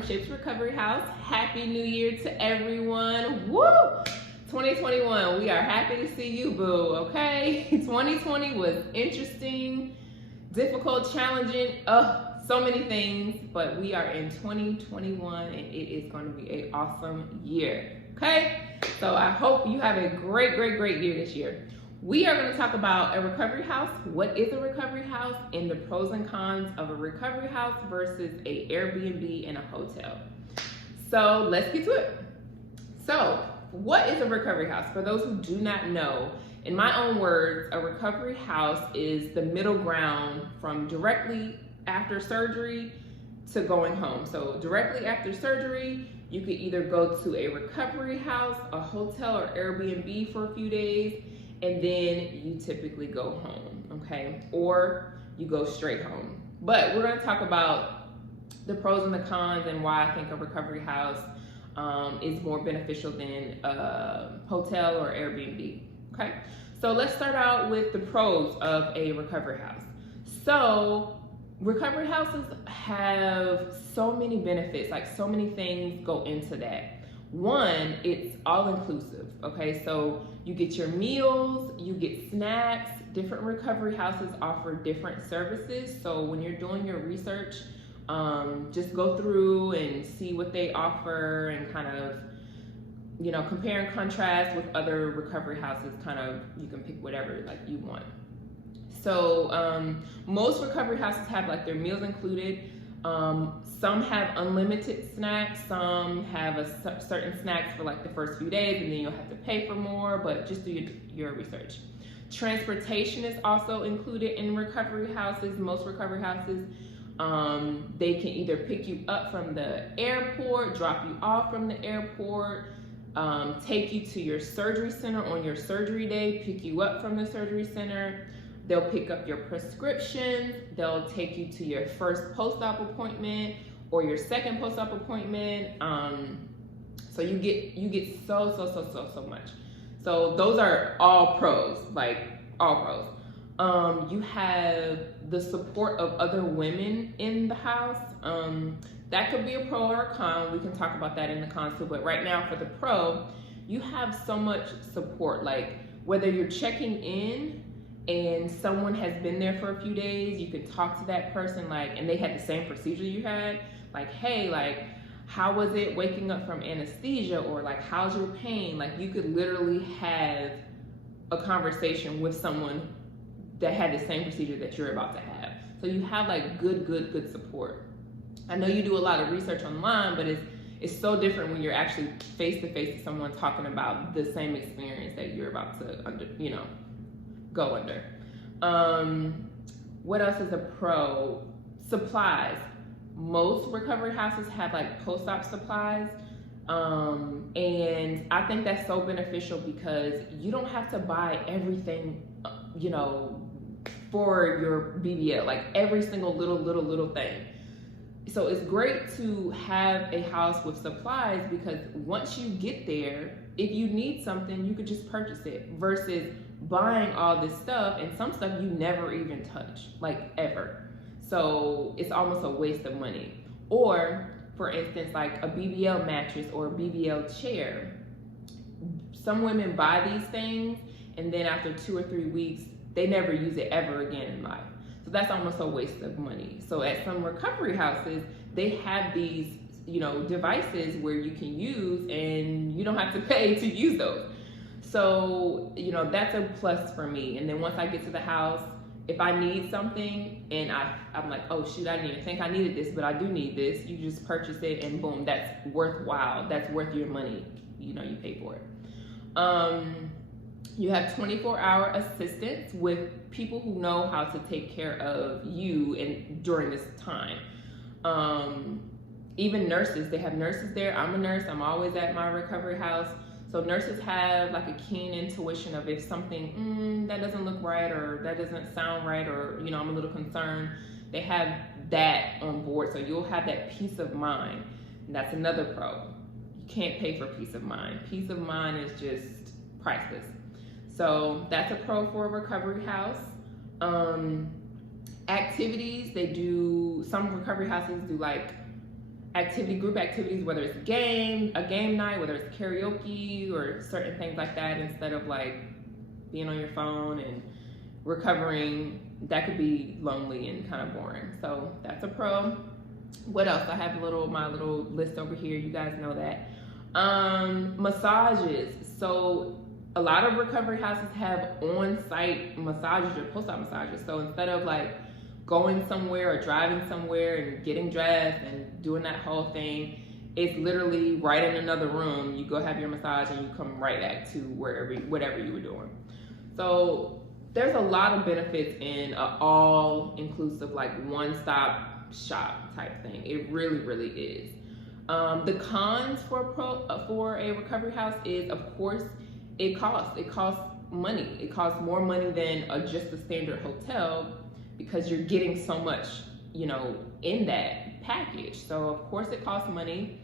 from Shapes Recovery House. Happy New Year to everyone. Woo! 2021, we are happy to see you, boo, okay? 2020 was interesting, difficult, challenging, so many things, but we are in 2021 and it is going to be an awesome year, okay? So I hope you have a great year this year. We are going to talk about a recovery house, what is a recovery house, and the pros and cons of a recovery house versus a Airbnb and a hotel. So let's get to it. So what is a recovery house? For those who do not know, in my own words, a recovery house is the middle ground from directly after surgery to going home. So directly after surgery, you could either go to a recovery house, a hotel, or Airbnb for a few days, and then you typically go home, okay? Or you go straight home. But we're gonna talk about the pros and the cons and why I think a recovery house is more beneficial than a hotel or Airbnb, okay? So let's start out with the pros of a recovery house. So recovery houses have so many benefits, like so many things go into that. One, it's all inclusive, okay? So you get your meals, you get snacks. Different recovery houses offer different services. So when you're doing your research, just go through and see what they offer and kind of, you know, compare and contrast with other recovery houses. Kind of, you can pick whatever like you want. So most recovery houses have like their meals included. Some have unlimited snacks, some have certain snacks for like the first few days, and then you'll have to pay for more, but just do your research. Transportation is also included in recovery houses. Most recovery houses, they can either pick you up from the airport, drop you off from the airport, take you to your surgery center on your surgery day, pick you up from the surgery center. They'll pick up your prescriptions. They'll take you to your first post-op appointment or your second post-op appointment. So you get so much. So those are all pros, like all pros. You have the support of other women in the house. That could be a pro or a con. We can talk about that in the cons too. But right now for the pro, you have so much support. Like whether you're checking in and someone has been there for a few days, you can talk to that person, like, and they had the same procedure you had, like, hey, like, how was it waking up from anesthesia, or like, how's your pain? Like, you could literally have a conversation with someone that had the same procedure that you're about to have. So you have like good support. I know you do a lot of research online, but it's so different when you're actually face to face with someone talking about the same experience that you're about to go under. What else is a pro? Supplies. Most recovery houses have like post-op supplies. And I think that's so beneficial because you don't have to buy everything, for your BBL, like every single little thing. So it's great to have a house with supplies because once you get there, if you need something, you could just purchase it versus buying all this stuff, and some stuff you never even touch, like ever. So it's almost a waste of money. Or for instance, like a BBL mattress or a BBL chair. Some women buy these things and then after 2 or 3 weeks, they never use it ever again in life. So that's almost a waste of money. So at some recovery houses, they have these, devices where you can use and you don't have to pay to use those. So, that's a plus for me. And then once I get to the house, if I need something and I'm like, oh shoot, I didn't even think I needed this, but I do need this, you just purchase it and boom, that's worthwhile. That's worth your money. You pay for it. You have 24-hour assistance with people who know how to take care of you during this time. Even nurses, they have nurses there. I'm a nurse, I'm always at my recovery house. So nurses have like a keen intuition of if something, that doesn't look right or that doesn't sound right or, I'm a little concerned. They have that on board. So you'll have that peace of mind. And that's another pro. You can't pay for peace of mind. Peace of mind is just priceless. So that's a pro for a recovery house. Activities, some recovery houses do like group activities, whether it's a game night, whether it's karaoke or certain things like that, instead of like being on your phone and recovering. That could be lonely and kind of boring. So that's a pro. What else? I have my little list over here. You guys know that. Massages. So a lot of recovery houses have on-site massages or post-op massages. So instead of like going somewhere or driving somewhere and getting dressed and doing that whole thing, it's literally right in another room. You go have your massage and you come right back to whatever you were doing. So there's a lot of benefits in an all-inclusive, like one-stop shop type thing. It really, really is. The cons for a recovery house is, of course, it costs money. It costs more money than just a standard hotel, because you're getting so much, in that package. So of course it costs money.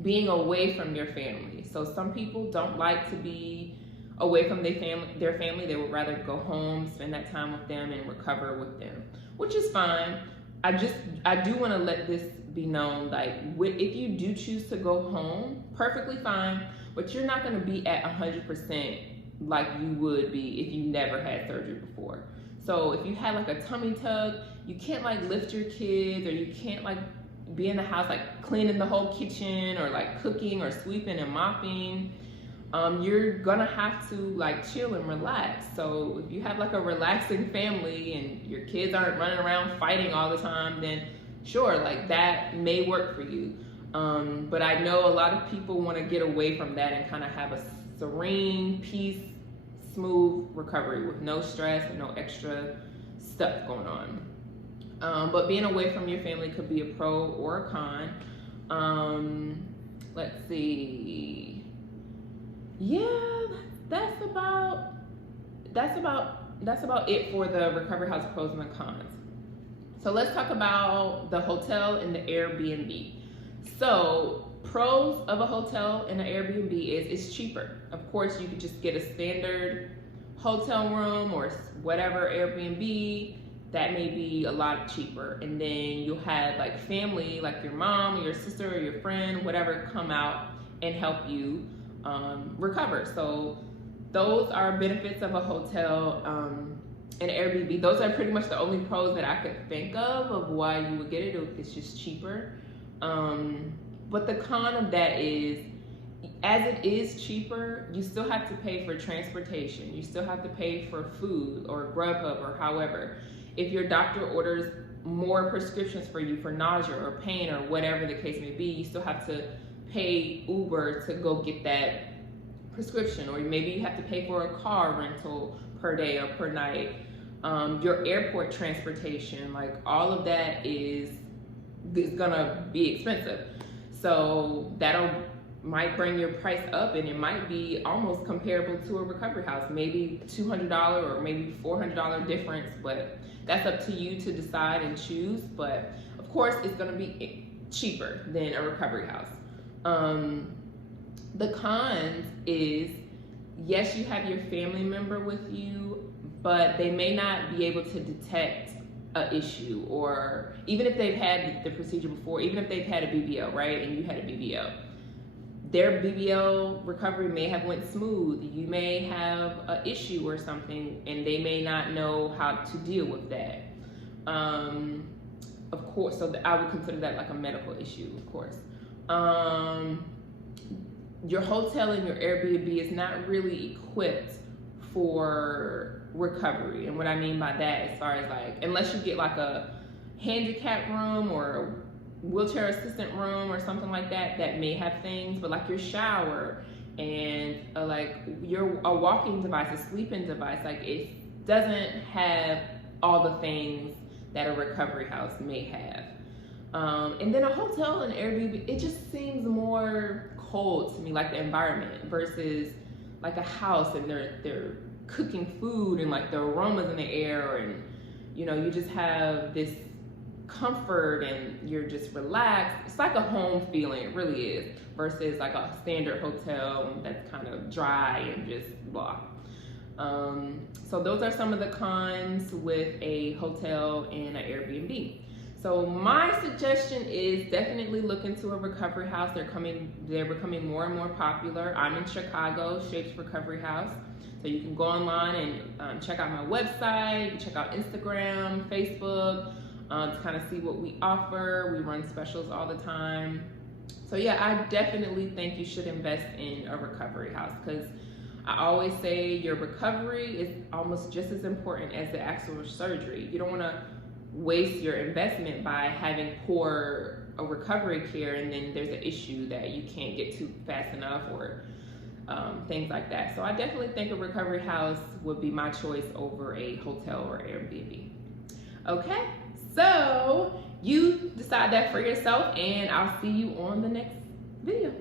Being away from your family. So some people don't like to be away from their family. They would rather go home, spend that time with them, and recover with them, which is fine. I do want to let this be known, like, if you do choose to go home, perfectly fine, but you're not going to be at 100% like you would be if you never had surgery before. So if you had like a tummy tuck, you can't like lift your kids, or you can't like be in the house like cleaning the whole kitchen, or like cooking or sweeping and mopping. You're gonna have to like chill and relax. So if you have like a relaxing family and your kids aren't running around fighting all the time, then sure, like that may work for you. But I know a lot of people want to get away from that and kind of have a serene, peace, smooth recovery with no stress and no extra stuff going on. But being away from your family could be a pro or a con. Let's see. Yeah, that's about it for the recovery house pros and the cons. So let's talk about the hotel and the Airbnb. So pros of a hotel and an Airbnb is it's cheaper. Of course, you could just get a standard hotel room or whatever Airbnb. That may be a lot cheaper. And then you'll have like family, like your mom or your sister or your friend, whatever, come out and help you recover. So those are benefits of a hotel and Airbnb. Those are pretty much the only pros that I could think of why you would get it. It's just cheaper. But the con of that is, as it is cheaper, you still have to pay for transportation. You still have to pay for food or Grubhub or however. If your doctor orders more prescriptions for you for nausea or pain or whatever the case may be, you still have to pay Uber to go get that prescription, or maybe you have to pay for a car rental per day or per night. Your airport transportation, like all of that is gonna be expensive. So might bring your price up, and it might be almost comparable to a recovery house, maybe $200 or maybe $400 difference, but that's up to you to decide and choose. But of course it's gonna be cheaper than a recovery house. The cons is, yes, you have your family member with you, but they may not be able to detect an issue, or even if they've had the procedure before, even if they've had a BBL, right, and you had a BBL, their BBL recovery may have went smooth. You may have an issue or something, and they may not know how to deal with that. Of course, so I would consider that like a medical issue, of course. Your hotel and your Airbnb is not really equipped for recovery. And what I mean by that, as far as like, unless you get like a handicap room or a wheelchair assistant room or something like that, that may have things, but like your shower and like a walking device, a sleeping device, like it doesn't have all the things that a recovery house may have. And then a hotel and Airbnb, it just seems more cold to me, like the environment, versus like a house, and they're cooking food and like the aromas in the air, and you just have this comfort and you're just relaxed. It's like a home feeling, it really is, versus like a standard hotel that's kind of dry and just blah. So those are some of the cons with a hotel and an Airbnb. So my suggestion is definitely look into a recovery house. They're becoming more and more popular. I'm in Chicago, Shapes Recovery House. So you can go online and check out my website, check out Instagram, Facebook, to kind of see what we offer. We run specials all the time. So yeah, I definitely think you should invest in a recovery house, because I always say your recovery is almost just as important as the actual surgery. You don't want to waste your investment by having poor recovery care, and then there's an issue that you can't get to fast enough, or things like that. So I definitely think a recovery house would be my choice over a hotel or Airbnb. Okay, so you decide that for yourself, and I'll see you on the next video.